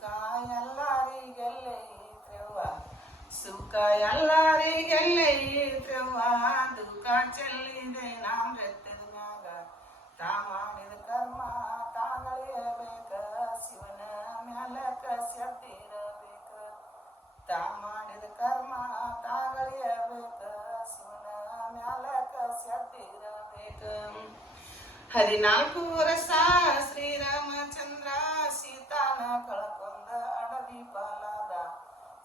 ಸುಖ ಎಲ್ಲರಿಗೆಲ್ಲ ಐತ್ರವ್ವ ಸುಖ ಎಲ್ಲರಿಗೆಲ್ಲ ಐತ್ರವ್ವ ದುಃಖ ಚೆಲ್ಲಿದೆ ನಾನ್ ರಕ್ತದ ಮ್ಯಾಗ. ತಾ ಮಾಡಿದ ಕರ್ಮ ತಾಗಳಿರಬೇಕ ಶಿವನ ಮ್ಯಾಲಕ ಶಕ್ತಿರಬೇಕ ತಾ ಮಾಡಿದ ಕರ್ಮ ತಾಗಳಿರಬೇಕ ಶಿವನ ಮ್ಯಾಲಕ ಶಕ್ತಿರಬೇಕ ಹದಿನಾಲ್ಕು ವರ್ಷ ಶ್ರೀರಾಮಚಂದ್ರ ಸೀತಾನ ಕಳ್ಕೊಂಡ ಪಾಲಾದ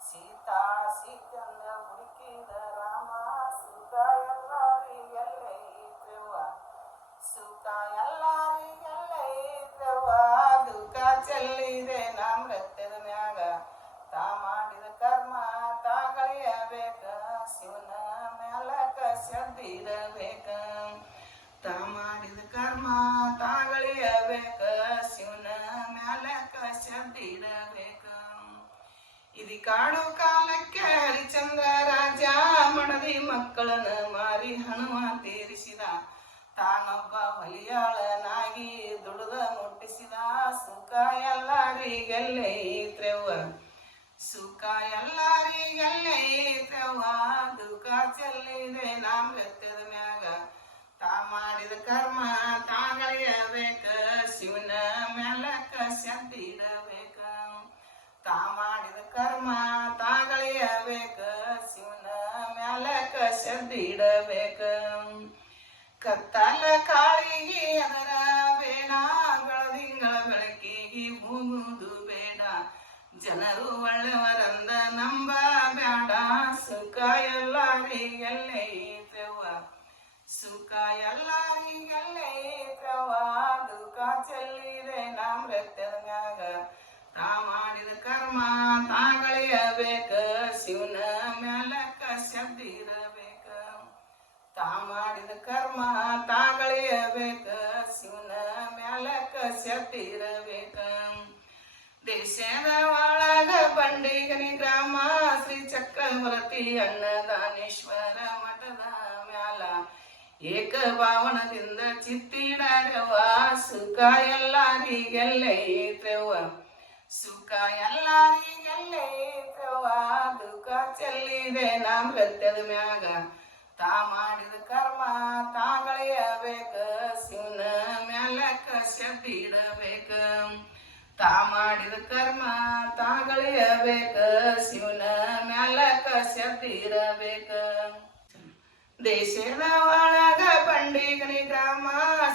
ಸೀತಾ ಸೀತನ ಹುಡುಕಿದ ರಾಮ, ಸುಖ ಎಲ್ಲರಿಗೆಲ್ಲ ಐತ್ರವ್ವ ಸುಖ ಎಲ್ಲರಿಗೆಲ್ಲ ಐತ್ರವ್ವ ದುಃಖ ಚೆಲ್ಲಿದೆ ನಾ ರಕ್ತದ ಮ್ಯಾಗ. ತಾ ಇದು ಕಾಡು ಕಾಲಕ್ಕೆ ಹರಿಚಂದ್ರ ರಾಜ ಮಡದಿ ಮಕ್ಕಳನ್ನ ಮಾರಿ ಹನುಮ ತೇರಿಸಿದ. ತಾನೊಬ್ಬ ಹೊಲಿಯಾಳನಾಗಿ ದುಡಿದ ಮುಟ್ಟಿಸಿದ. ಸುಖ ಎಲ್ಲರಿಗೆಲ್ಲ ಐತ್ರವ್ವ ಸುಖ ಎಲ್ಲರಿಗೆಲ್ಲ ಐತ್ರವ್ವ ದುಃಖ ಚೆಲ್ಲಿದೆ ನಾಮ ರಕ್ತದ ಮ್ಯಾಗ. ತಾ ಮಾಡಿದ ಕರ್ಮ ತಾಗಳಿಯಬೇಕ ಶಿವನ ಮ್ಯಾಲಕ ಶಕ್ತಿರಬೇಕ ತಾ ಮಾಡಿದ ಕರ್ಮ ತಾಗಳಿಯಬೇಕ, ಶಿವನ ಮ್ಯಾಲಕ ಶಕ್ತಿರಬೇಕ ಕತ್ತಲ ಕಾಳಿಗೆ ಅದರ ಬೇಡ, ಬೆಳದಿಂಗಳ ಬೆಳಕಿಗೆ ಹೋಗುವುದು ಬೇಡ. ಜನರು ಒಳ್ಳೆಯವರಂದ ನಂಬ ಬೇಡ ಸುಖ ಎಲ್ಲರಿಗೆಲ್ಲ ಸುಖ ಎಲ್ಲರಿಗೆಲ್ಲ ದುಃಖ ಚೆಲ್ಲಿದೆ ನಾ ರಕ್ತದ ತಾ ಮಾಡಿದ ಕರ್ಮ ತಾಗಳಿಯಬೇಕ, ಶಿವನ ಮ್ಯಾಲಕ ಶಬ್ದಿರಬೇಕ ತಾ ಮಾಡಿದ ಕರ್ಮ ತಾಗಳಿಯಬೇಕ, ಶಿವನ ಮ್ಯಾಲಕ ಶಬ್ದಿರಬೇಕ ದೇಶದ ಒಳಗ ಬಂಡಿಗನಿ ಗ್ರಾಮ, ಶ್ರೀ ಚಕ್ರವರ್ತಿ ಅನ್ನದಾನೇಶ್ವರ ಮಠದ ಮ್ಯಾಲ ಏಕ ಭಾವನದಿಂದ ಚಿತ್ತಿಡರವ ಸುಖ ಎಲ್ಲರಿಗೆಲ್ಲ ಐತ್ರವ್ವ ಸುಖ ಎಲ್ಲರಿಗೆಲ್ಲ ಐತ್ರವ್ವ ದುಃಖ ಚೆಲ್ಲಿದೆ ನಮ್ಮ ರಕ್ತದ ಮ್ಯಾಗ. ತಾ ಮಾಡಿದ ಕರ್ಮ ತಾಗಳಿಯಬೇಕ ಶಿವನ ಮ್ಯಾಲಕ ಶಬ್ದಿಡಬೇಕ ತಾ ಮಾಡಿದ ಕರ್ಮ ತಾಗಳಿಯಬೇಕ ಶಿವನ ಮ್ಯಾಲಕ ಇರಬೇಕ ದೇಶದ ಒಳಗ ಪಂಡಿಗನಿ ಗ್ರಾಮ,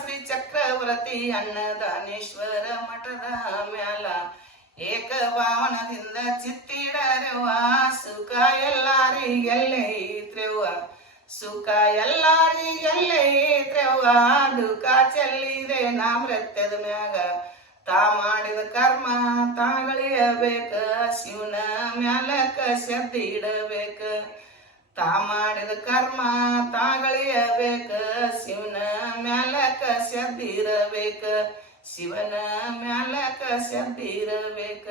ಶ್ರೀ ಚಕ್ರವರ್ತಿ ಅನ್ನದಾನೇಶ್ವರ ಮಠದ ಭಾವನದಿಂದ ಚಿತ್ತಿಡರವ್ವ ಸುಖ ಎಲ್ಲರಿಗೆಲ್ಲ ಐತ್ರವ್ವ ಸುಖ ಎಲ್ಲರಿಗೆಲ್ಲ ಐತ್ರವ್ವ ದುಃಖ ಚೆಲ್ಲಿದೆ ನಾ ರಕ್ತದ ಮ್ಯಾಗ. ತಾ ಮಾಡಿದ ಕರ್ಮ ತಾಗಳಿಯಬೇಕ, ಶಿವನ ಮ್ಯಾಲಕ ಶಬ್ದಿಡಬೇಕ ತಾ ಮಾಡಿದ ಕರ್ಮ ತಾಗಳಿಯಬೇಕ, ಶಿವನ ಮ್ಯಾಲಕ ಶಬ್ದಿರಬೇಕ ಶಿವನ ಮ್ಯಾಲಕ ಶಬ್ದಿರಬೇಕ